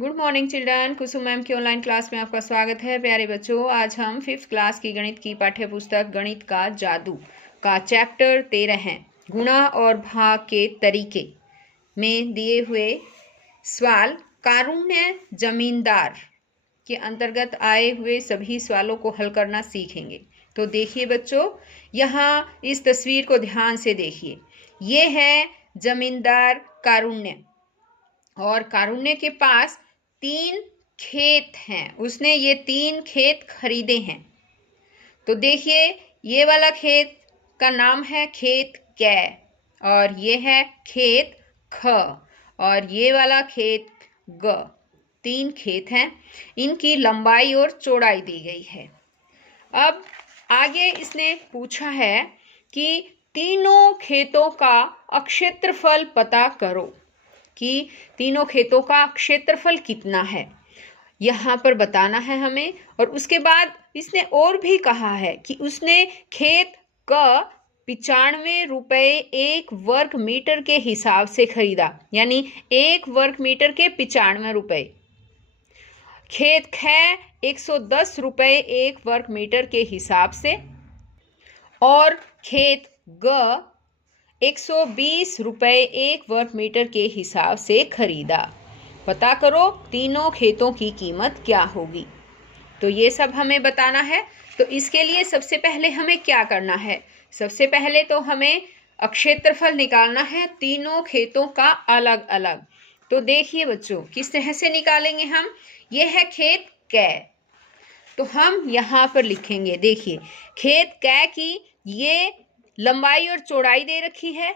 Good morning children. Kusum ma'am की online class में आपका स्वागत है। प्यारे बच्चों, आज हम 5th क्लास की गणित की पाठ्य पुस्तक गणित का जादू का चैप्टर 13 है, गुणा और भाग के तरीके में दिए हुए सवाल कारुण्य जमींदार के अंतर्गत आए हुए सभी सवालों को हल करना सीखेंगे। तो देखिए बच्चों, यहाँ इस तस्वीर को ध्यान से देखिए। ये है जमींदार कारुण्य और कारुण्य के पास 3 खेत हैं। उसने ये 3 खेत खरीदे हैं। तो देखिए, ये वाला खेत का नाम है खेत कै, और ये है खेत ख, और ये वाला खेत ग। 3 खेत हैं। इनकी लंबाई और चौड़ाई दी गई है। अब आगे इसने पूछा है कि तीनों खेतों का क्षेत्रफल पता करो कि तीनों खेतों का क्षेत्रफल कितना है, यहाँ पर बताना है हमें। और उसके बाद इसने और भी कहा है कि उसने खेत का 95 रुपये 1 वर्ग मीटर के हिसाब से खरीदा, यानी 1 वर्ग मीटर के 95 रुपये। खेत ख 110 रुपये 1 वर्ग मीटर के हिसाब से, और खेत ग 120 रुपये 1 वर्ग मीटर के हिसाब से खरीदा। पता करो तीनों खेतों की कीमत क्या होगी। तो ये सब हमें बताना है। तो इसके लिए सबसे पहले हमें क्या करना है? सबसे पहले तो हमें क्षेत्रफल निकालना है तीनों खेतों का अलग अलग। तो देखिए बच्चों, किस तरह से निकालेंगे हम। ये है खेत कै, तो हम यहाँ पर लिखेंगे। देखिए, खेत कै की ये लंबाई और चौड़ाई दे रखी है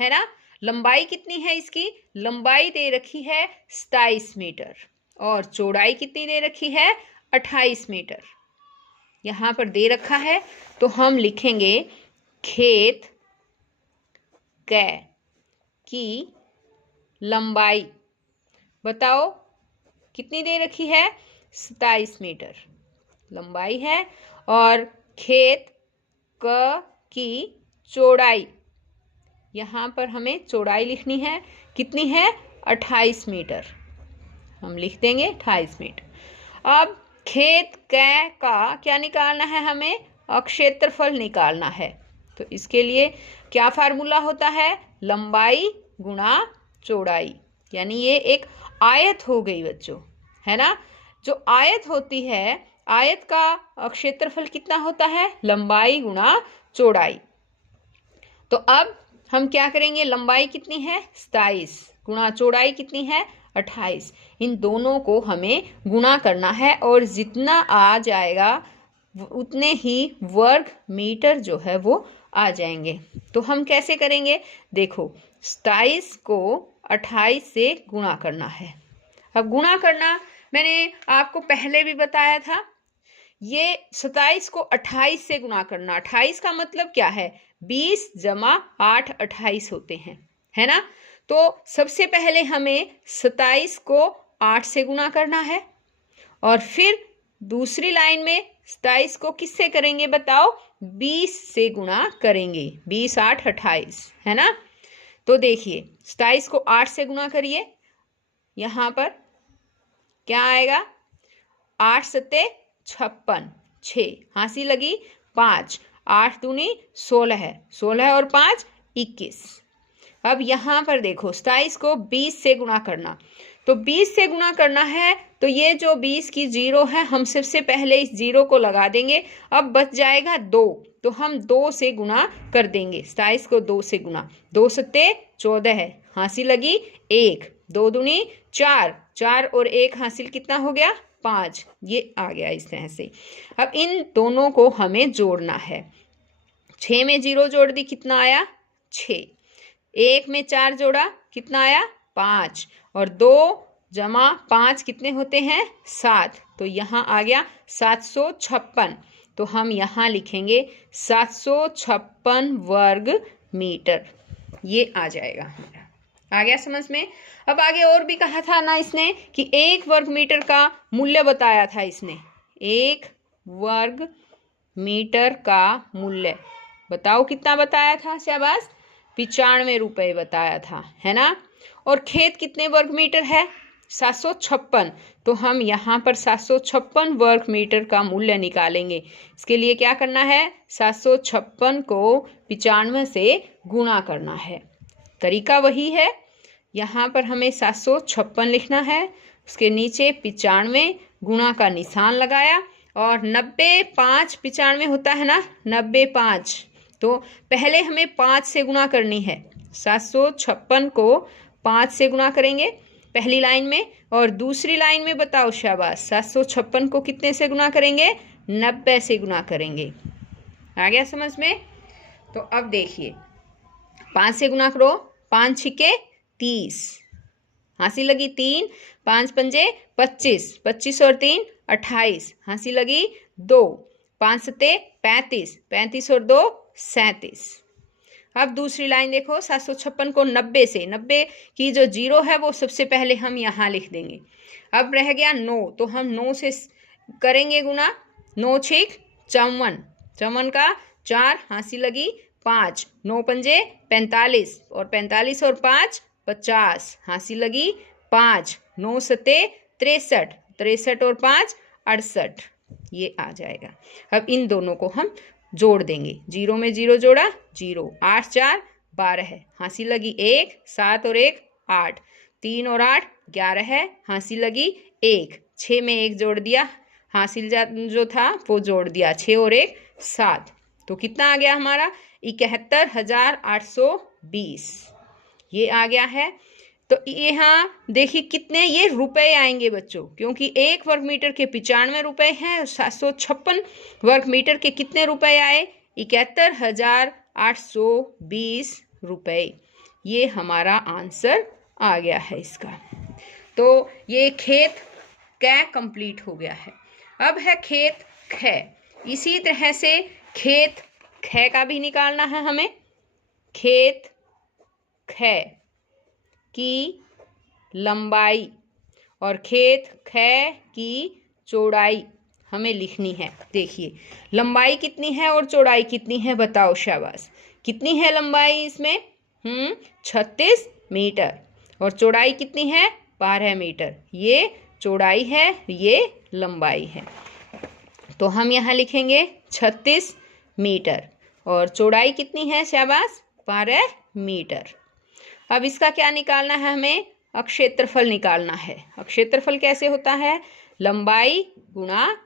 ना। लंबाई कितनी है इसकी? लंबाई दे रखी है 27 मीटर, और चौड़ाई कितनी दे रखी है? 28 मीटर यहाँ पर दे रखा है। तो हम लिखेंगे खेत कै की लंबाई बताओ कितनी दे रखी है? 27 मीटर लंबाई है, और खेत क की चौड़ाई, यहाँ पर हमें चौड़ाई लिखनी है। कितनी है? 28 मीटर। हम लिख देंगे 28 मीटर। अब खेत कै का क्या निकालना है? हमें क्षेत्रफल निकालना है। तो इसके लिए क्या फार्मूला होता है? लंबाई गुणा चौड़ाई, यानी ये एक आयत हो गई बच्चों, है ना। जो आयत होती है, आयत का क्षेत्रफल कितना होता है? लंबाई गुणा चौड़ाई। तो अब हम क्या करेंगे? लंबाई कितनी है? 27 गुणा चौड़ाई कितनी है? 28। इन दोनों को हमें गुणा करना है, और जितना आ जाएगा उतने ही वर्ग मीटर जो है वो आ जाएंगे। तो हम कैसे करेंगे? देखो, 27 को 28 से गुणा करना है। अब गुणा करना मैंने आपको पहले भी बताया था। ये 27 को 28 से गुणा करना। 28 का मतलब क्या है? 20 जमा 8 28 होते हैं, है ना। तो सबसे पहले हमें 27 को 8 से गुणा करना है, और फिर दूसरी लाइन में 27 को किससे करेंगे बताओ? 20 से गुणा करेंगे। 20 8 28, है ना। तो देखिए, 27 को 8 से गुणा करिए। यहाँ पर क्या आएगा? 8 सत्ते 56, 6 हांसी लगी 5, 8 दूनी 16 है, 16 और 5 21। अब यहाँ पर देखो, 27 को 20 से गुणा करना। तो 20 से गुणा करना है, तो ये जो 20 की जीरो है, हम सबसे पहले इस जीरो को लगा देंगे। अब बच जाएगा 2, तो हम 2 से गुणा कर देंगे। 27 को 2 से गुणा, 2 सत्ते 14 है, हांसी लगी 1, 2 दूनी 4, 4 और 1 हासिल कितना हो गया? 5। ये आ गया इस तरह से। अब इन दोनों को हमें जोड़ना है। 6 में 0 जोड़ दी, कितना आया? 6। 1 में 4 जोड़ा, कितना आया? 5। और 2 जमा 5 कितने होते हैं? 7। तो यहाँ आ गया 756। तो हम यहाँ लिखेंगे 756 वर्ग मीटर। ये आ जाएगा हमारा। आ गया समझ में? अब आगे और भी कहा था ना इसने कि 1 वर्ग मीटर का मूल्य बताया था इसने। 1 वर्ग मीटर का मूल्य बताओ कितना बताया था? शाबाश, 95 रुपये बताया था, है ना। और खेत कितने वर्ग मीटर है? 756, तो हम यहाँ पर 756 वर्ग मीटर का मूल्य निकालेंगे। इसके लिए क्या करना है, 756 को 95 से गुणा करना है। तरीका वही है, यहाँ पर हमें 756 लिखना है, उसके नीचे 95 गुणा का निशान लगाया, और 90 5 95 होता है ना, 90 5, तो पहले हमें 5 से गुणा करनी है। 756 को 5 से गुणा करेंगे पहली लाइन में, और दूसरी लाइन में बताओ शाबाश, 756 को कितने से गुणा करेंगे, 90 से गुणा करेंगे। आ गया समझ में? तो अब देखिए, 5 से गुणा करो, 5 छिके 30, हंसी लगी 3, 5 पंजे 25, 25 और 3 28, हंसी लगी 2, 5 सते 35, 35 और 2 37। अब दूसरी लाइन देखो, 756 को 90 से, 90 की जो जीरो है वो सबसे पहले हम यहाँ लिख देंगे। अब रह गया 9, तो हम 9 से करेंगे गुणा, 9 छिक 54, 54 का 4, हंसी लगी 5, 9 पंजे 45, और 45 और 5 50, हंसी लगी 5, 9 सते 63, 63 और 5 68, ये आ जाएगा। अब इन दोनों को हम जोड़ देंगे, जीरो में जीरो जोड़ा, जीरो, 8 4 12, हंसी लगी 1, 7 और 1 8, 3 और 8 11 है, हंसी लगी 1, 6 में 1 जोड़ दिया, हासिल जो था वो जोड़ दिया, 6 और 1 7, तो कितना आ गया हमारा, 71,820, ये आ गया है। तो यहाँ देखिए कितने ये रुपए आएंगे बच्चों, क्योंकि 1 वर्ग मीटर के 95 रुपए हैं, 756 वर्ग मीटर के कितने रुपए आए, 71,820 रुपए। ये हमारा आंसर आ गया है इसका। तो ये खेत क कंप्लीट हो गया है। अब है खेत ख। इसी तरह से खेत ख का भी निकालना है हमें। खेत ख की लंबाई और खेत ख की चौड़ाई हमें लिखनी है। देखिए लंबाई कितनी है और चौड़ाई कितनी है, बताओ शाबाश। कितनी है लंबाई इसमें, 36 मीटर, और चौड़ाई कितनी है, 12 मीटर। ये चौड़ाई है, ये लंबाई है। तो हम यहाँ लिखेंगे 36 मीटर, और चौड़ाई कितनी है शाबाश, 12 मीटर। अब इसका क्या निकालना है हमें, अक्षेत्रफल निकालना है। अक्षेत्रफल कैसे होता है, लंबाई गुणा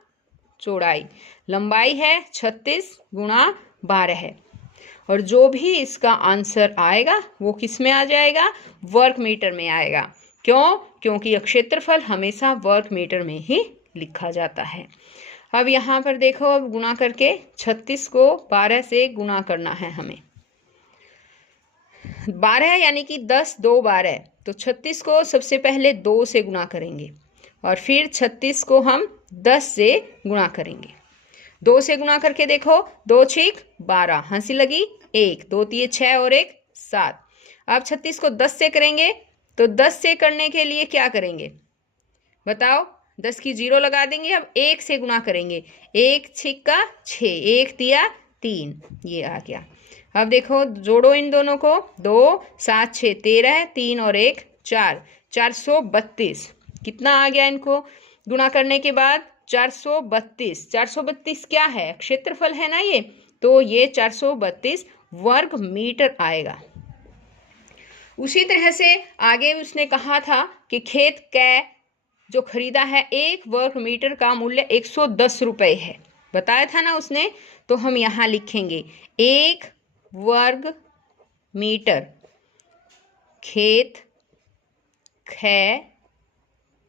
चौड़ाई। लंबाई है 36 गुणा 12 है, और जो भी इसका आंसर आएगा वो किस में आ जाएगा, वर्ग मीटर में आएगा। क्यों, क्योंकि अक्षेत्रफल हमेशा वर्ग मीटर में ही लिखा जाता है। अब यहाँ पर देखो, अब गुणा करके 36 को 12 से गुणा करना है हमें। 12 यानी कि 10 2 12, तो 36 को सबसे पहले 2 से गुणा करेंगे, और फिर 36 को हम 10 से गुणा करेंगे। 2 से गुणा करके देखो, 2 6 12, हंसी लगी 1, 2 3 6 और 1 7। अब 36 को 10 से करेंगे, तो 10 से करने के लिए क्या करेंगे बताओ, 10 की जीरो लगा देंगे। अब 1 से गुणा करेंगे, 1 6 का 6, 1 दिया 3, ये आ गया। अब देखो जोड़ो इन दोनों को, 2 7 6 13, 3 और 1 4, 432। कितना आ गया इनको गुणा करने के बाद, 432। 432 क्या है, क्षेत्रफल है ना ये, तो ये 432 वर्ग मीटर आएगा। उसी तरह से आगे उसने कहा था कि खेत कै जो खरीदा है 1 वर्ग मीटर का मूल्य 110 रुपये है, बताया था ना उसने। तो हम यहाँ लिखेंगे 1 वर्ग मीटर खेत ख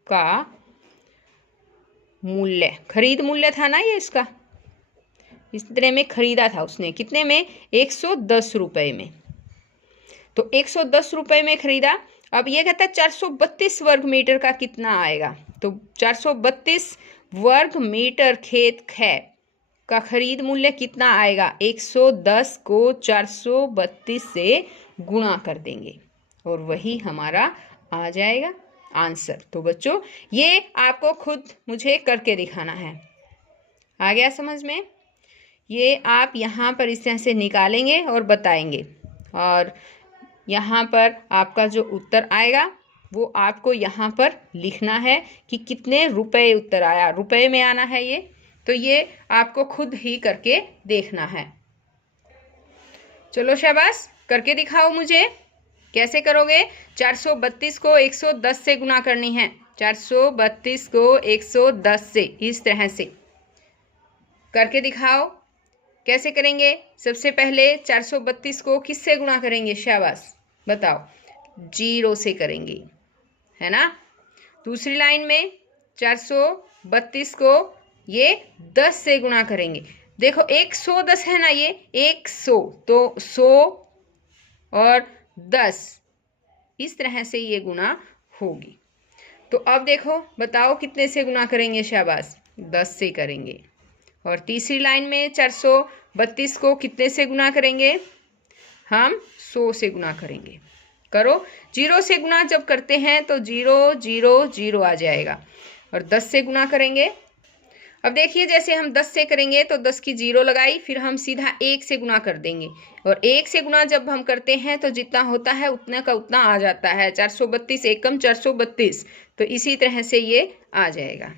का मूल्य, खरीद मूल्य था ना ये इसका, इस तरह में खरीदा था उसने, कितने में, 110 रुपये में। तो 110 रुपये में खरीदा। अब ये कहता है 432 वर्ग मीटर का कितना आएगा, तो 432 वर्ग मीटर खेत ख का खरीद मूल्य कितना आएगा, 110 को 432 से गुणा कर देंगे, और वही हमारा आ जाएगा आंसर। तो बच्चों ये आपको खुद मुझे करके दिखाना है। आ गया समझ में? ये आप यहाँ पर इस तरह से निकालेंगे और बताएंगे, और यहाँ पर आपका जो उत्तर आएगा वो आपको यहाँ पर लिखना है कि कितने रुपए उत्तर आया, रुपए में आना है ये, तो ये आपको खुद ही करके देखना है। चलो शाबाश, करके दिखाओ मुझे, कैसे करोगे? 432 को 110 से गुना करनी है, 432 को 110 से, इस तरह से करके दिखाओ। कैसे करेंगे? सबसे पहले 432 को किससे गुणा करेंगे? शाबाश बताओ, 0 से करेंगे, है ना। दूसरी लाइन में 432 को ये 10 से गुणा करेंगे। देखो 110 है ना, ये 100, तो 100 और 10 इस तरह से ये गुणा होगी। तो अब देखो, बताओ कितने से गुणा करेंगे? शाबाश, 10 से करेंगे। और तीसरी लाइन में 432 को कितने से गुणा करेंगे? हम 100 से गुणा करेंगे। करो, 0 से गुणा जब करते हैं तो 0 0 0 आ जाएगा, और 10 से गुणा करेंगे। अब देखिए, जैसे हम 10 से करेंगे तो 10 की 0 लगाई, फिर हम सीधा 1 से गुणा कर देंगे, और 1 से गुणा जब हम करते हैं तो जितना होता है उतना का उतना आ जाता है। 432 एकम 432, तो इसी तरह से ये आ जाएगा।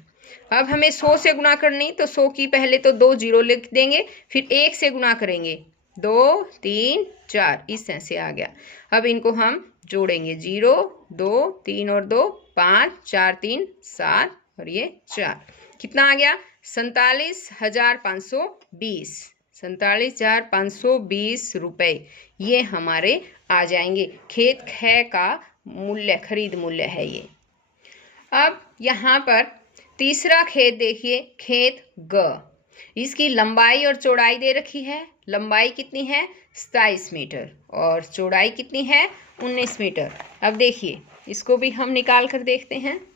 अब हमें 100 से गुणा करनी, तो 100 की पहले तो 2 0 लिख देंगे, फिर 1 से गुणा करेंगे, 2 3 4, इस तरह से आ गया। अब इनको हम जोड़ेंगे, 0 2 3 और 2 5 4 3 7 और ये 4, कितना आ गया? 47,520, 47,520 रुपए ये हमारे आ जाएंगे। खेत ख का मूल्य, खरीद मूल्य है ये। अब यहाँ पर तीसरा खेत देखिए, खेत ग, इसकी लंबाई और चौड़ाई दे रखी है। लंबाई कितनी है? 27 मीटर, और चौड़ाई कितनी है? 19 मीटर। अब देखिए, इसको भी हम निकाल कर देखते हैं।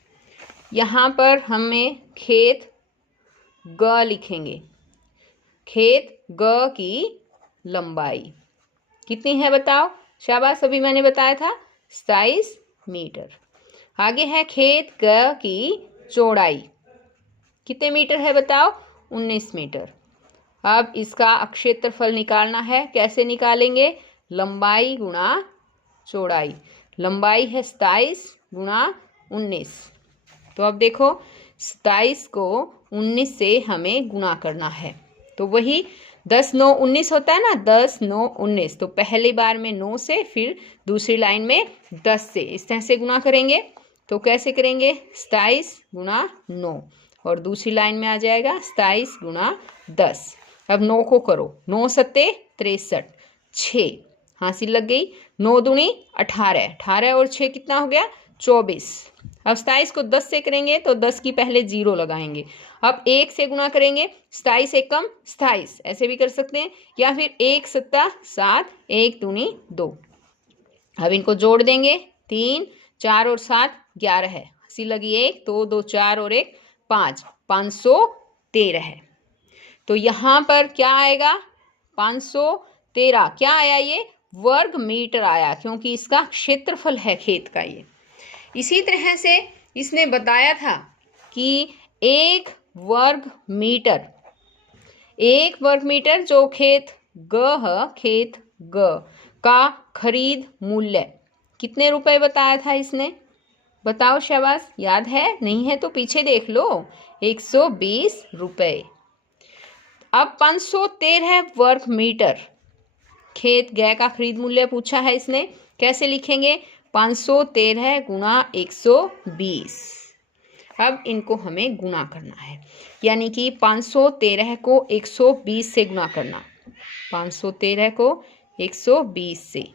यहाँ पर हमें खेत ग लिखेंगे। खेत ग की लंबाई कितनी है बताओ? शाबाश, अभी मैंने बताया था 27 मीटर। आगे है खेत ग की चौड़ाई, कितने मीटर है बताओ? 19 मीटर। अब इसका क्षेत्रफल निकालना है। कैसे निकालेंगे? लंबाई गुणा चौड़ाई। लंबाई है 27 गुणा 19। तो अब देखो, 27 को 19 से हमें गुणा करना है, तो वही 10 9 19 होता है ना, 10 9 19। तो पहली बार में 9 से, फिर दूसरी लाइन में 10 से, इस तरह से गुणा करेंगे। तो कैसे करेंगे? 27 गुणा 9, और दूसरी लाइन में आ जाएगा 27 गुणा 10। अब 9 को करो, 9 सत्ते 63, 6 हासिल लग गई। 9 दूनी 18, 18 और 6 कितना हो गया? 24। अब 27 को 10 से करेंगे तो 10 की पहले 0 लगाएंगे। अब 1 से गुणा करेंगे, 27 एकम 27, ऐसे भी कर सकते हैं, या फिर 1 सत्ता 7, 1 दूनी 2। अब इनको जोड़ देंगे, 3 4 और 7 11 है, हंसी लगी 1, 2 2 4 और 1 5, 513 है। तो यहाँ पर क्या आएगा? 513 क्या आया? ये वर्ग मीटर आया, क्योंकि इसका क्षेत्रफल है खेत का ये। इसी तरह से इसने बताया था कि 1 वर्ग मीटर जो खेत ग का खरीद मूल्य कितने रुपए बताया था इसने? बताओ शाबाश, याद है? नहीं है तो पीछे देख लो, 120 रुपए। अब 513 वर्ग मीटर खेत ग का खरीद मूल्य पूछा है इसने, कैसे लिखेंगे? 513 गुणा 120। अब इनको हमें गुणा करना है, यानी कि 513 को 120 से गुणा करना। 513 को 120 से,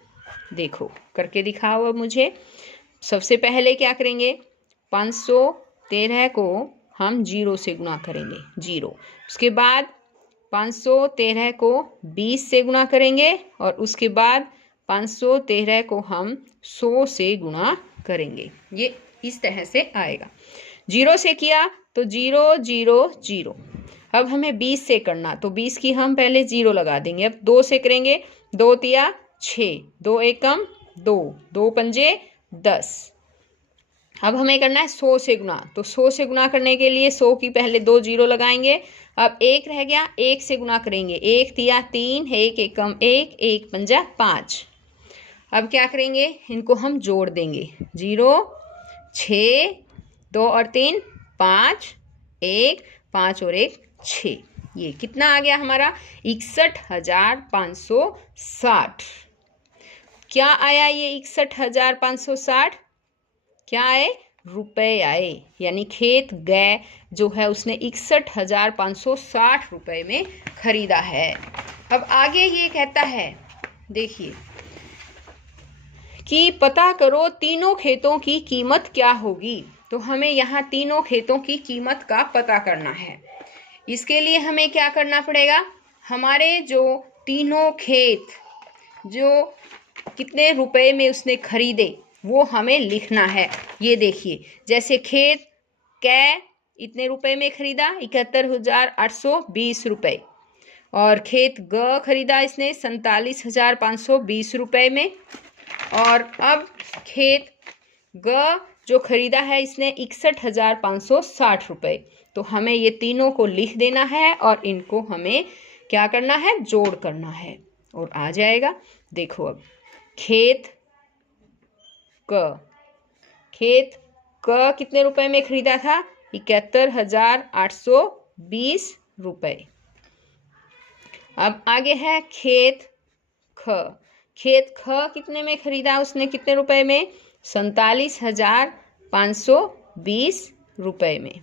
देखो करके दिखाओ अब मुझे। सबसे पहले क्या करेंगे? 513 को हम 0 से गुणा करेंगे, 0। उसके बाद 513 को 20 से गुणा करेंगे, और उसके बाद 513 को हम 100 से गुणा करेंगे। ये इस तरह से आएगा। 0 से किया तो 0 0 0। अब हमें 20 से करना, तो 20 की हम पहले 0 लगा देंगे। अब 2 से करेंगे, 2 तिया 6, 2 एकम 2, 2 पंजे 10। अब हमें करना है 100 से गुणा, तो 100 से गुणा करने के लिए 100 की पहले 2 0 लगाएंगे। अब 1 रह गया, 1 से गुणा करेंगे, 1 तिया 3, 1 एकम 1, 1 पंजा 5। अब क्या करेंगे? इनको हम जोड़ देंगे, 0 6, 2 और 3 5, 1 5 और 1 6। ये कितना आ गया हमारा 61,560। क्या आया ये 61,560? क्या आए? रुपए आए। यानी खेत गए जो है उसने 61,560 रुपए में खरीदा है। अब आगे ये कहता है, देखिए कि पता करो तीनों खेतों की कीमत क्या होगी। तो हमें यहाँ तीनों खेतों की कीमत का पता करना है। इसके लिए हमें क्या करना पड़ेगा, हमारे जो तीनों खेत जो कितने रुपए में उसने खरीदे वो हमें लिखना है। ये देखिए, जैसे खेत कै इतने रुपए में खरीदा 71,820 रुपए, और खेत ग खरीदा इसने 47,520 रुपए में, और अब खेत ग जो खरीदा है इसने 61,560 रुपए। तो हमें ये तीनों को लिख देना है और इनको हमें क्या करना है, जोड़ करना है और आ जाएगा। देखो अब खेत क कितने रुपए में खरीदा था, 71,820 रुपए। अब आगे है खेत ख कितने में खरीदा उसने, कितने रुपए में, 47,520 रुपए में।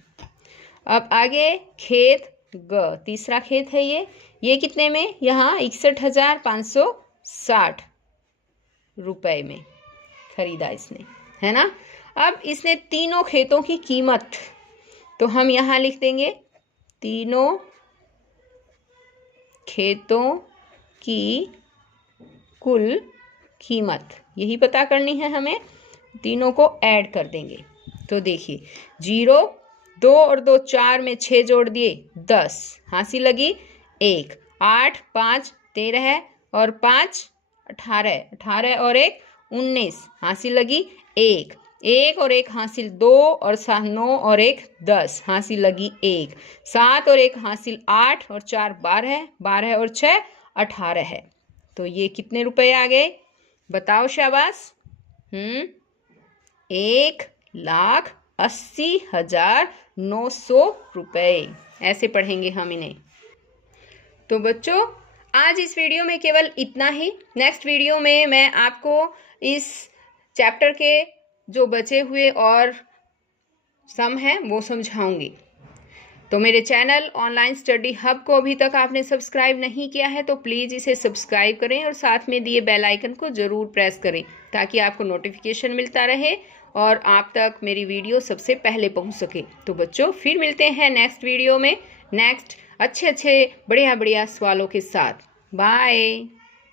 अब आगे खेत ग, तीसरा खेत है ये कितने में, यहाँ 61,560 रुपए में खरीदा इसने, है ना। अब इसने तीनों खेतों की कीमत, तो हम यहाँ लिख देंगे तीनों खेतों की कुल कीमत, यही पता करनी है हमें। तीनों को ऐड कर देंगे। तो देखिए 0, 2 और 2 4 में 6 जोड़ दिए 10, हांसी लगी 1, 8 5 13 और 5 18, 18 और 1 19, हांसी लगी 1, 1 और 1 हासिल 2 और 7 9 और 1 10, हासिल लगी 1, 7 और 1 हासिल 8 और 4 12, 12 और 6 18 है। तो ये कितने रुपए आ गए, बताओ शाबाश। 1,80,900 रुपए, ऐसे पढ़ेंगे हम इन्हें। तो बच्चों आज इस वीडियो में केवल इतना ही। नेक्स्ट वीडियो में मैं आपको इस चैप्टर के जो बचे हुए और सम हैं वो समझाऊंगी। तो मेरे चैनल ऑनलाइन स्टडी हब को अभी तक आपने सब्सक्राइब नहीं किया है तो प्लीज़ इसे सब्सक्राइब करें और साथ में दिए बेल आइकन को ज़रूर प्रेस करें ताकि आपको नोटिफिकेशन मिलता रहे और आप तक मेरी वीडियो सबसे पहले पहुंच सके। तो बच्चों फिर मिलते हैं नेक्स्ट वीडियो में नेक्स्ट अच्छे बढ़िया सवालों के साथ। बाय।